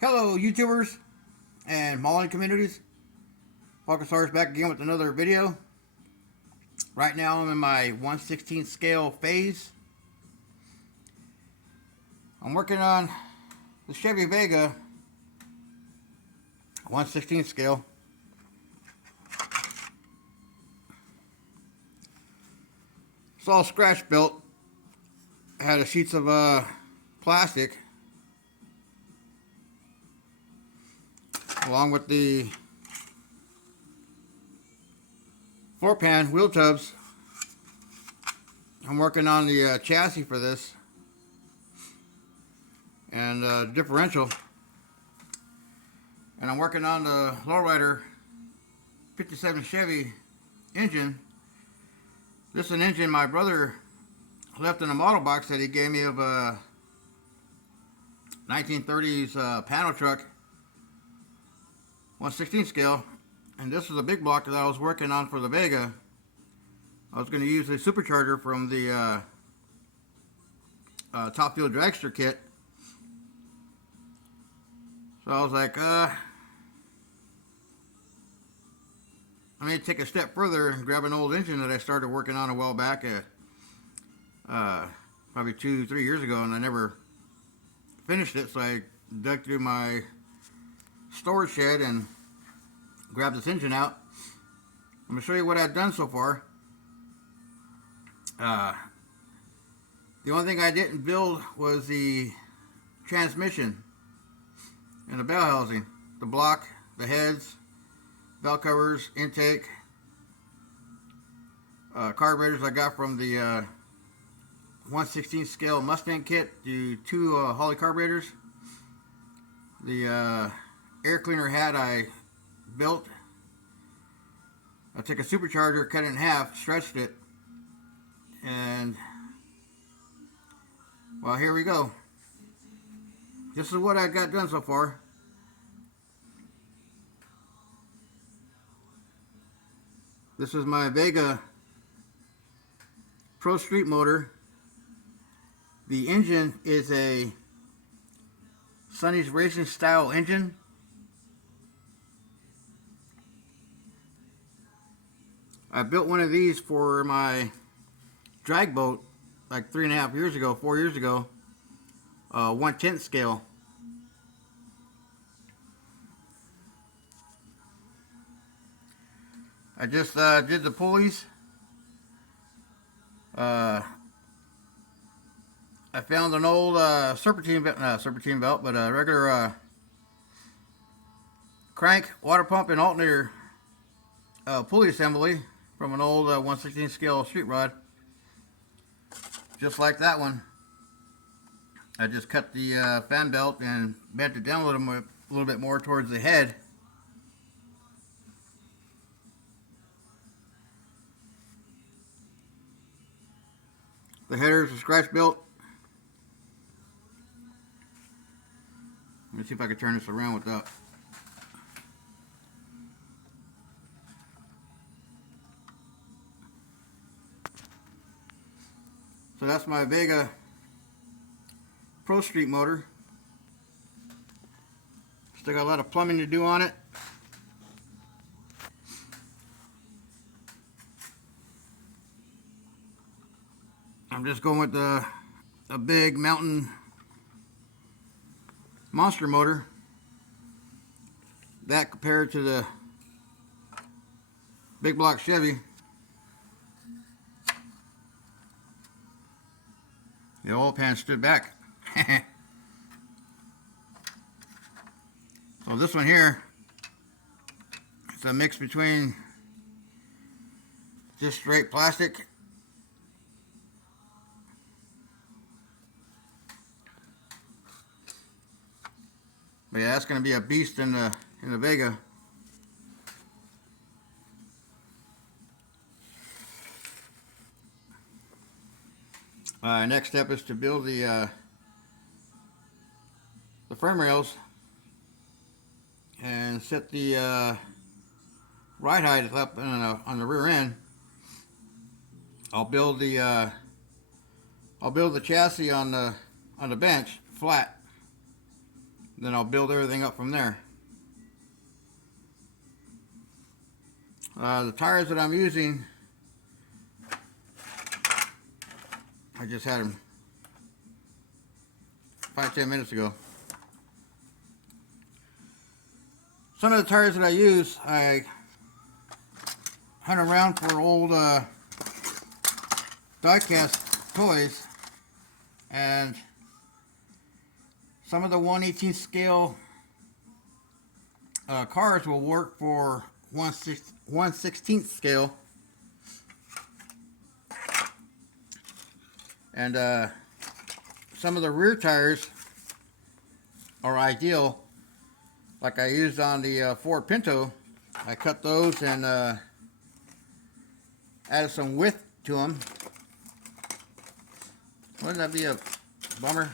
Hello YouTubers and mauling communities. Focusar's back again with another video. Right now I'm in my 1/16 scale phase. I'm working on the Chevy Vega 1/16 scale. It's all scratch built. I had sheets of plastic along with the floor pan wheel tubs. I'm working on the chassis for this and differential, and I'm working on the lowrider 57 Chevy engine. This is an engine my brother left in a model box that he gave me of a 1930s panel truck 1/16 scale, and this is a big block that I was working on for the Vega. I was going to use the supercharger from the top fuel dragster kit. So I was like, let me take a step further and grab an old engine that I started working on a while back, probably 2-3 years ago, and I never finished it. So I dug through my storage shed and grabbed this engine out. I'm going to show you what I've done so far. The only thing I didn't build was the transmission and the bell housing, the block, the heads, bell covers, intake, carburetors I got from the 1/16 scale Mustang kit, the two Holley carburetors. The air cleaner hat I built. I took a supercharger, cut it in half, stretched it, and well, here we go. This is what I got done so far. This is my Vega Pro Street motor. The engine is a Sonny's Racing style engine. I built one of these for my drag boat like 3.5 years ago, 4 years ago, 1/10 scale. I just did the pulleys. I found an old serpentine belt, not serpentine belt, but a regular crank, water pump, and alternator pulley assembly from an old 1/16 scale street rod. Just like that one. I just cut the fan belt and bent it down a little bit more towards the head. The headers are scratch built. Let me see if I can turn this around without. So that's my Vega Pro Street motor. Still got a lot of plumbing to do on it. I'm just going with a big mountain monster motor. That compared to the big block Chevy. The oil pan stood back. So this one here, it's a mix between just straight plastic but yeah, that's going to be a beast in the Vega. Next step is to build the frame rails and set the ride height up on the rear end. I'll build the chassis on the bench flat. Then I'll build everything up from there. The tires that I'm using, I just had them 5-10 minutes ago. Some of the tires that I use, I hunt around for old die-cast toys, and some of the 1/18 scale cars will work for 1/16 scale, and some of the rear tires are ideal. Like I used on the Ford Pinto, I cut those and added some width to them. Wouldn't that be a bummer?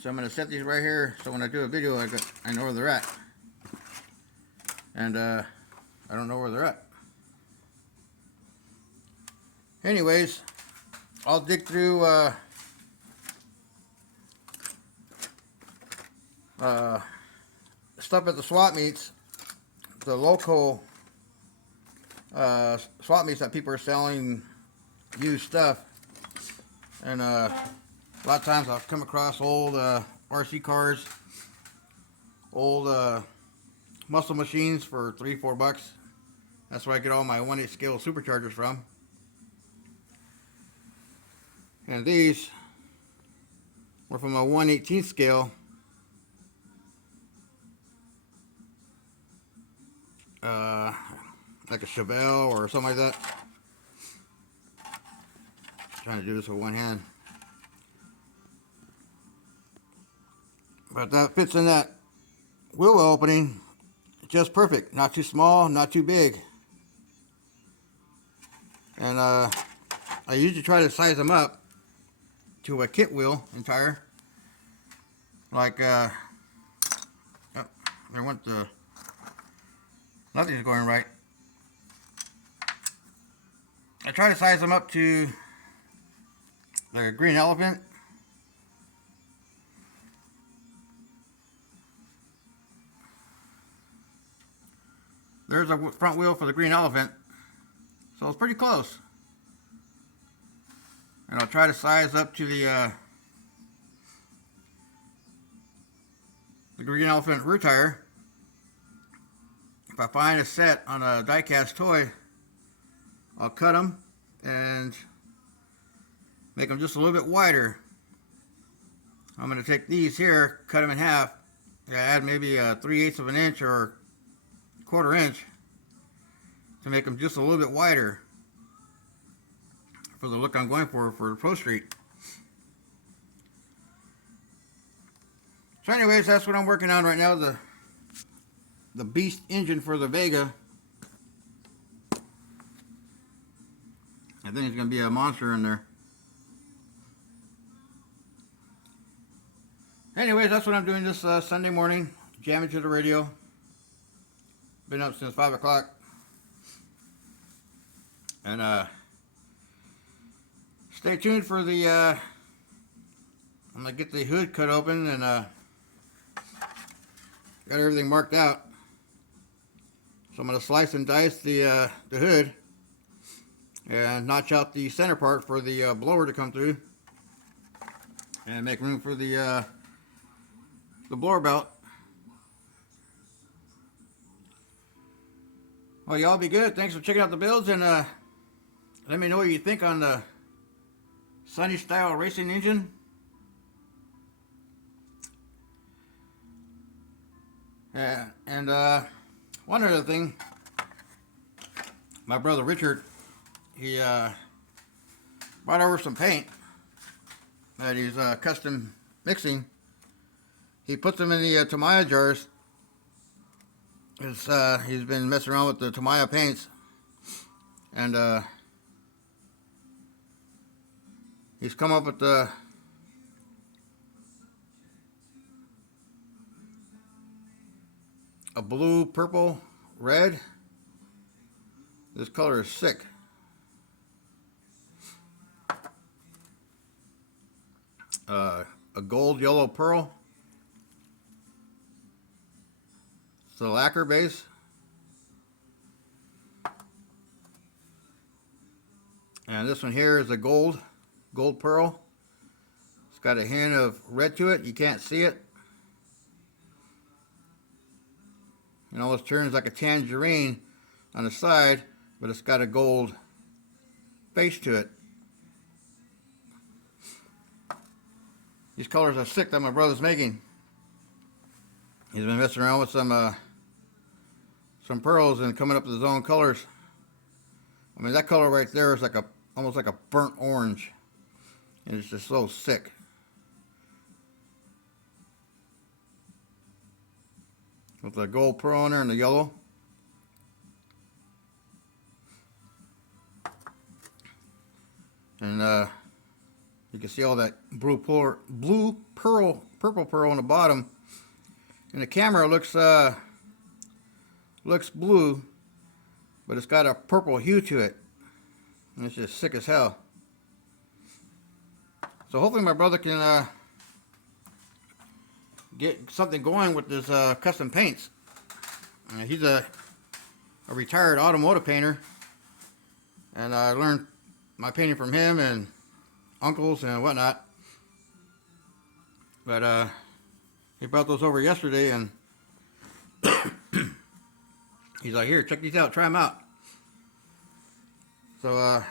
So I'm going to set these right here, so when I do a video, I know where they're at. And I don't know where they're at. Anyways, I'll dig through stuff at the swap meets, the local swap meets that people are selling used stuff, and a lot of times I'll come across old RC cars, old muscle machines for $3-4. That's where I get all my 1/8 scale superchargers from. And these were from a 1/18 scale. Like a Chevelle or something like that. Trying to do this with one hand. But that fits in that wheel well opening just perfect. Not too small, not too big. And I usually try to size them up to a kit wheel and tire. Like, oh, there went the, nothing's going right. I try to size them up to like a green elephant. There's a front wheel for the green elephant, so it's pretty close. And I'll try to size up to the green elephant rear tire. If I find a set on a die-cast toy, I'll cut them and make them just a little bit wider. I'm going to take these here, cut them in half, add maybe 3/8 of an inch or 1/4 inch to make them just a little bit wider for the look I'm going for the Pro Street. So anyways, that's what I'm working on right now, the beast engine for the Vega. I think it's going to be a monster in there. Anyways, that's what I'm doing this Sunday morning, jamming to the radio. Been up since 5 o'clock. And stay tuned for the, I'm going to get the hood cut open and got everything marked out. So I'm going to slice and dice the hood and notch out the center part for the blower to come through and make room for the blower belt. Well, y'all be good. Thanks for checking out the builds, and let me know what you think on the Sunny Style Racing engine. And one other thing, my brother Richard, he brought over some paint that he's custom mixing. He puts them in the Tamiya jars. He's been messing around with the Tamiya paints, and he's come up with a blue, purple, red. This color is sick. A gold, yellow, pearl. a lacquer base. And this one here is a gold pearl. It's got a hint of red to it. You can't see it. It almost turns like a tangerine on the side, but it's got a gold base to it. These colors are sick that my brother's making. He's been messing around with some pearls and coming up with his own colors. I mean, that color right there is like almost like a burnt orange, and it's just so sick. With the gold pearl in there and the yellow. And you can see all that purple pearl on the bottom. And the camera looks blue, but it's got a purple hue to it. And it's just sick as hell. So hopefully my brother can get something going with his custom paints. He's a retired automotive painter, and I learned my painting from him and uncles and whatnot. But he brought those over yesterday, and he's like, "Here, check these out. Try them out." So I'm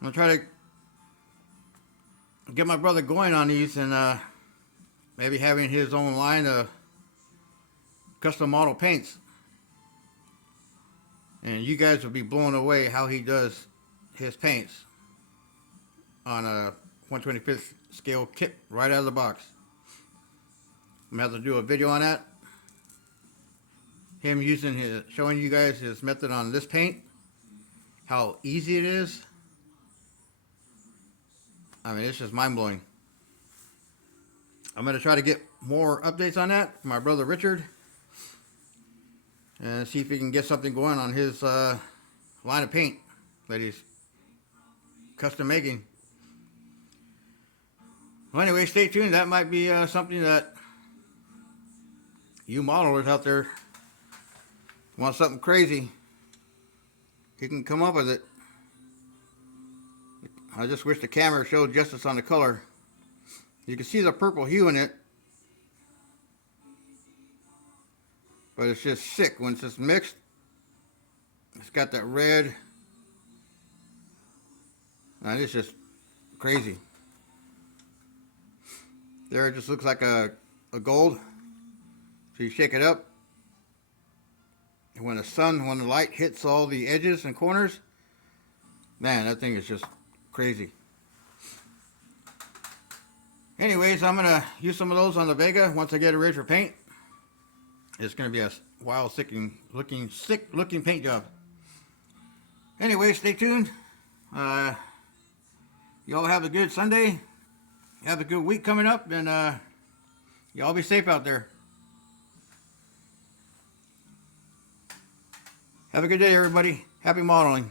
gonna try to get my brother going on these, and maybe having his own line of custom model paints. And you guys will be blown away how he does his paints on a 1/25th scale kit right out of the box. I'm gonna have to do a video on that. Him showing you guys his method on this paint, how easy it is. I mean, it's just mind-blowing. I'm gonna try to get more updates on that from my brother Richard, and see if he can get something going on his line of paint that he's custom making. Well, anyway, stay tuned. That might be something that you modelers out there want something crazy. He can come up with it. I just wish the camera showed justice on the color. You can see the purple hue in it, but it's just sick when it's just mixed. It's got that red, and it's just crazy. There it just looks like a gold. So you shake it up, and when the light hits all the edges and corners, man, that thing is just crazy. Anyways, I'm gonna use some of those on the Vega once I get it ready for paint. It's gonna be a wild, sick looking paint job. Anyway, stay tuned. Y'all have a good Sunday. Have a good week coming up, and y'all be safe out there. Have a good day, everybody. Happy modeling.